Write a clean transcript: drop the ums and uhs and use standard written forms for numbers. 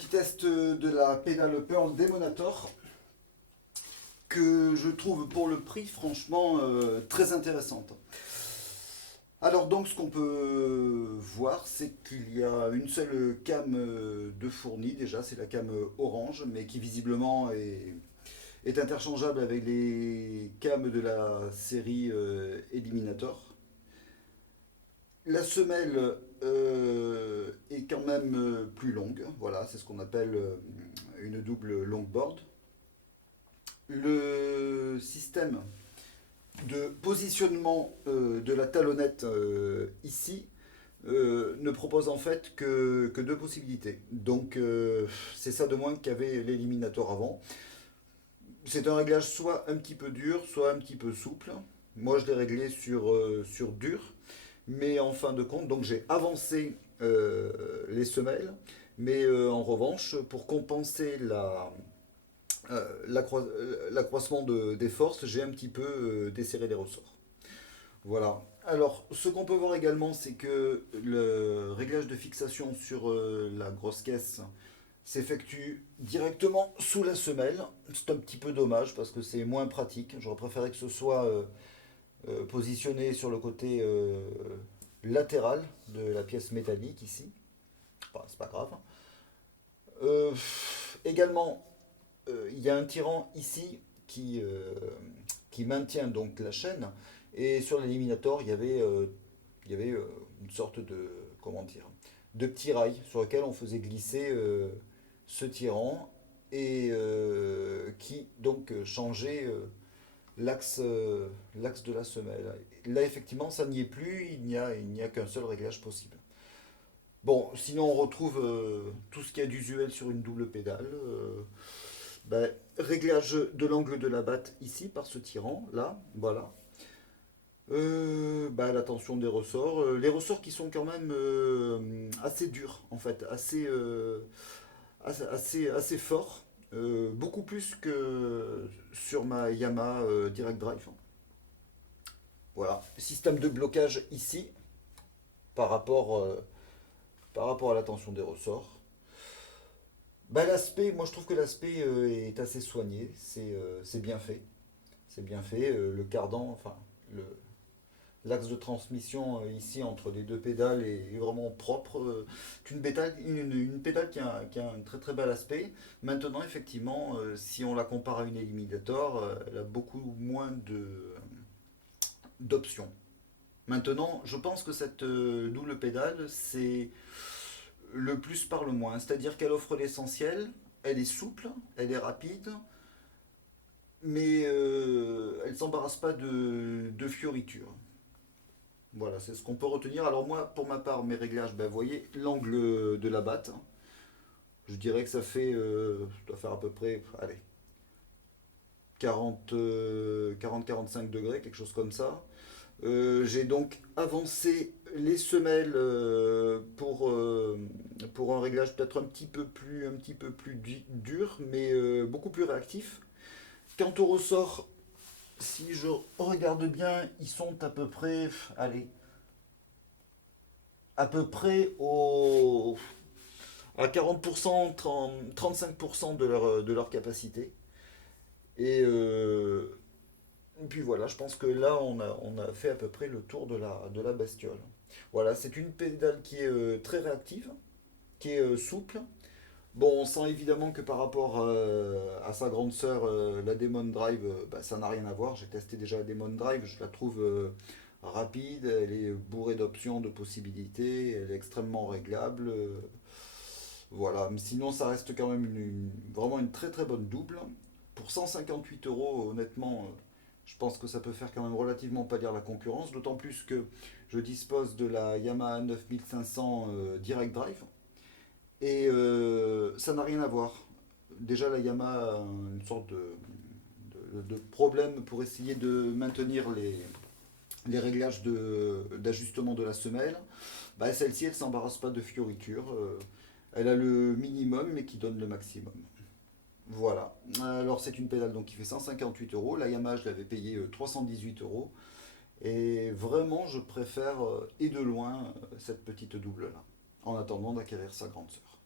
petit test de la pédale Pearl Demonator que je trouve pour le prix franchement très intéressante. Alors donc ce qu'on peut voir c'est qu'il y a une seule cam de fournie déjà, c'est la cam orange mais qui visiblement est interchangeable avec les cams de la série Eliminator. La semelle est quand même plus longue, voilà, c'est ce qu'on appelle une double longboard. Le système de positionnement de la talonnette ici ne propose en fait que deux possibilités. Donc c'est ça de moins qu'avait l'éliminator avant. C'est un réglage soit un petit peu dur, soit un petit peu souple. Moi je l'ai réglé sur dur. Mais en fin de compte, donc j'ai avancé les semelles, mais en revanche, pour compenser l'accroissement des forces, j'ai un petit peu desserré les ressorts. Voilà. Alors, ce qu'on peut voir également, c'est que le réglage de fixation sur la grosse caisse s'effectue directement sous la semelle. C'est un petit peu dommage parce que c'est moins pratique. J'aurais préféré que ce soit positionné sur le côté latéral de la pièce métallique ici. Enfin, c'est pas grave. Euh, Également, il y a un tirant ici qui maintient donc la chaîne. Et sur l'éliminator, il y avait une sorte de, comment dire, de petit rail sur lequel on faisait glisser ce tirant et qui donc changeait l'axe de la semelle. Là, effectivement, ça n'y est plus, il n'y a qu'un seul réglage possible. Bon, sinon, on retrouve tout ce qu'il y a d'usuel sur une double pédale. Ben, réglage de l'angle de la batte ici, par ce tirant, là, voilà. Ben, la tension des ressorts. Les ressorts qui sont quand même assez durs, en fait, assez forts. Beaucoup plus que sur ma Yamaha Direct Drive. Voilà, système de blocage ici par rapport à la tension des ressorts. Bah, l'aspect, moi je trouve que l'aspect est assez soigné, c'est bien fait. C'est bien fait. Le cardan, enfin, le, l'axe de transmission ici entre les deux pédales est vraiment propre. C'est une pédale qui a un très très bel aspect. Maintenant, effectivement, si on la compare à une Eliminator, elle a beaucoup moins d'options. Maintenant, je pense que cette double pédale, c'est le plus par le moins. C'est-à-dire qu'elle offre l'essentiel, elle est souple, elle est rapide, mais elle ne s'embarrasse pas de fioritures. Voilà, c'est ce qu'on peut retenir. Alors moi, pour ma part, mes réglages, ben, vous voyez l'angle de la batte. Je dirais que ça fait, doit faire à peu près, allez, 40, 40-45 degrés, quelque chose comme ça. J'ai donc avancé les semelles pour un réglage peut-être un petit peu plus dur, mais beaucoup plus réactif. Quant au ressort, si je regarde bien, ils sont à peu près, allez, à peu près à 40%, 35% de leur capacité. Et puis voilà, je pense que là, on a fait à peu près le tour de la bestiole. Voilà, c'est une pédale qui est très réactive, qui est souple. Bon, on sent évidemment que par rapport à sa grande sœur, la Demon Drive, bah, ça n'a rien à voir. J'ai testé déjà la Demon Drive, je la trouve rapide, elle est bourrée d'options, de possibilités, elle est extrêmement réglable. Voilà, mais sinon ça reste quand même vraiment une très très bonne double. Pour 158 euros, honnêtement, je pense que ça peut faire quand même relativement pâlir la concurrence, d'autant plus que je dispose de la Yamaha 9500 Direct Drive et ça n'a rien à voir. Déjà, la Yamaha a une sorte de problème pour essayer de maintenir les réglages d'ajustement de la semelle. Bah, celle-ci, elle ne s'embarrasse pas de fioritures. Elle a le minimum, mais qui donne le maximum. Voilà. Alors, c'est une pédale donc, qui fait 158 euros. La Yamaha, je l'avais payé 318 euros. Et vraiment, je préfère, et de loin, cette petite double-là, en attendant d'acquérir sa grande sœur.